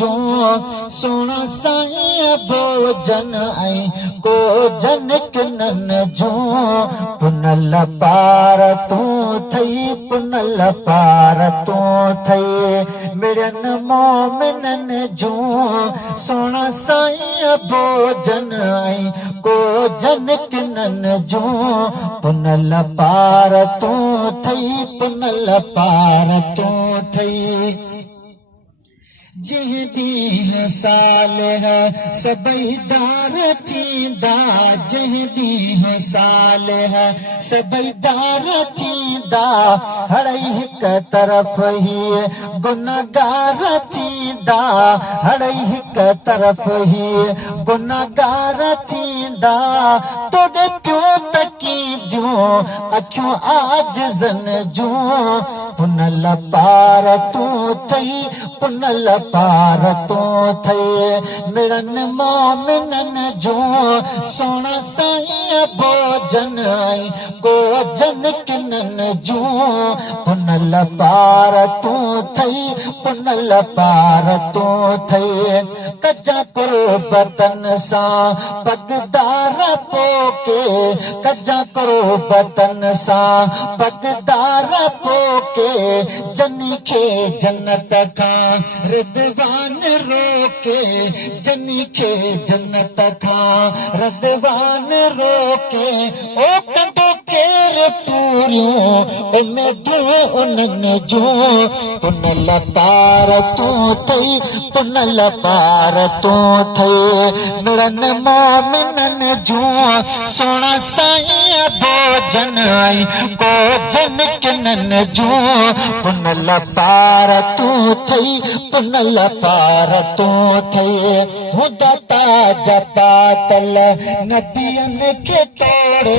जो सोना साईं भोजन ऐं को जन किनन जो पुनल पार तूं थई पुनल पार तूं थई मिड़न मोमिनन जो सोना साईं भोजन ऐं को जन किनन जो पुनल पार तूं थई पुनल पार तूं थई जंहिं ॾींहुं साल सभई दार थींदा जंहिं ॾींहुं साल सभई दार थींदा हड़ई हिक तरफ़ ई गुनहगार थींदा हड़ई हिक तरफ़ ई गुनहगार थींदा तोड़े पियो तकीदियूं अखियूं आजिज़न जूं पुनल पार तूं थई पुनल पार तूं थई मिड़न मोमिनन जो सोना साईं भोजन ऐं को जन किनन जो पुनल पार तूं थई पुनल पार तूं थई कजा कुर्बतन सां पगदार पोके कजा कुर्बतन सां पगदार पोके जनी खे जन्नत खां रिदवान रोके जनी खे जन्नत खां रिदवान रोके ओ कंदो केर पूरियूं उम्मीदूं उन्हनि जूं पुनल पार तूं थई पुनल पार तूं थई मिड़न मोमिनन जूं सोना साईं भोजन ऐं को जन किनन जूं पुनल पार तूं थई पुनल पार तूं थई हुदा ताज पातल नबियन खे तोड़े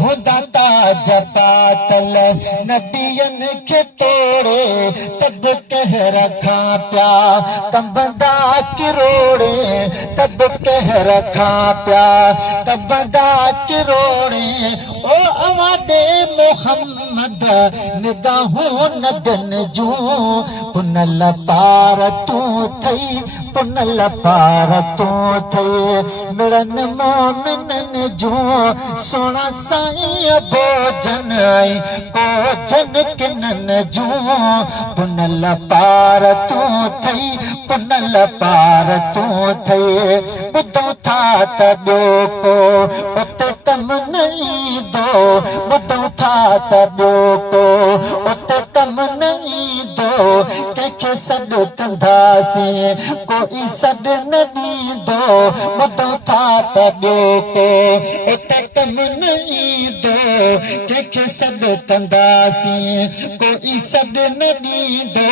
हुदा ताज पातल नबियन खे तोड़े तब कहर खां पिया कंबंदा किरोड़े तब कहर खां पिया कंबंदा किरोड़े ओ अवादे मोहम्मद निगाहूं नगन जूं पुनल पार तूं थई पुनल पार तूं थई मिड़न मोमिनन जूं सोना साईं भोजन ऐं को जन किनन जूं पुनल पार तूं थई पुनल पार तूं थई ॿुधूं था त ॿियो को उते कम न ईंदो ॿुधूं था त ॿियो को उते कम न ईंदो कंहिंखे सॾु कंदासीं कोई सॾु न ॾींदो ॿुधूं था त ॿियो को उते कम न ईंदो कंहिंखे सॾु कंदासीं कोई सॾु न ॾींदो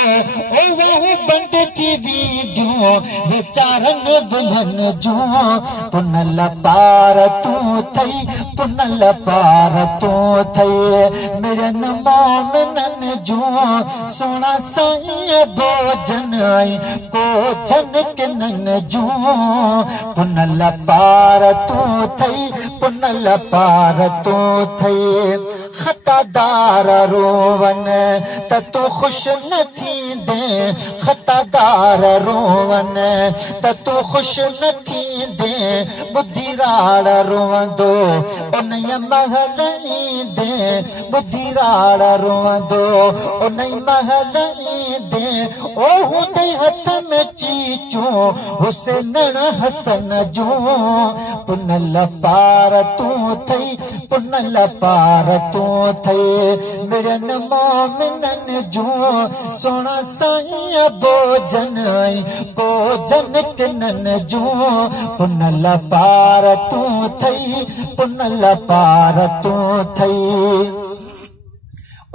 ओ वाहूं बंदि थी वेंदियूं वीचारनि भुलनि जूं पुनल पार तूं थई पुनल पार तूं थई मिड़न मोमिनन जूं सोना साईं भोजन ऐं को जन किनन जूं पुनल पार तूं थई पुनल पार तूं थई ख़तादार रोवन त तूं ख़ुशि न थींदे ख़तादार रोवन त तूं ख़ुशि न थींदे ॿुधी राड़ रोवंदो उन महल ईंदे ॿुधी राड़ रोवंदो उन महल ईंदे ओ हूंदे हथ में चीचूं हुसैन हसन जूं पुनल पार तूं थई पुनल पार तूं थई मिड़न मोमिनन जूं सोना साईं भोजन ऐं को जन किनन जूं पुनल पार तूं थई पुनल पार तूं थई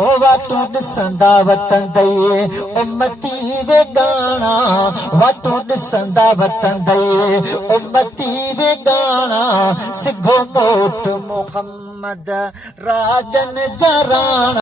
ओ वाटू ॾिसंदा वतंदई उम्मती वे गाणा वाटू ॾिसंदा वतंदई उम्मती वे गाणा सिघो मोट मोहम्मद राजन जा राणा।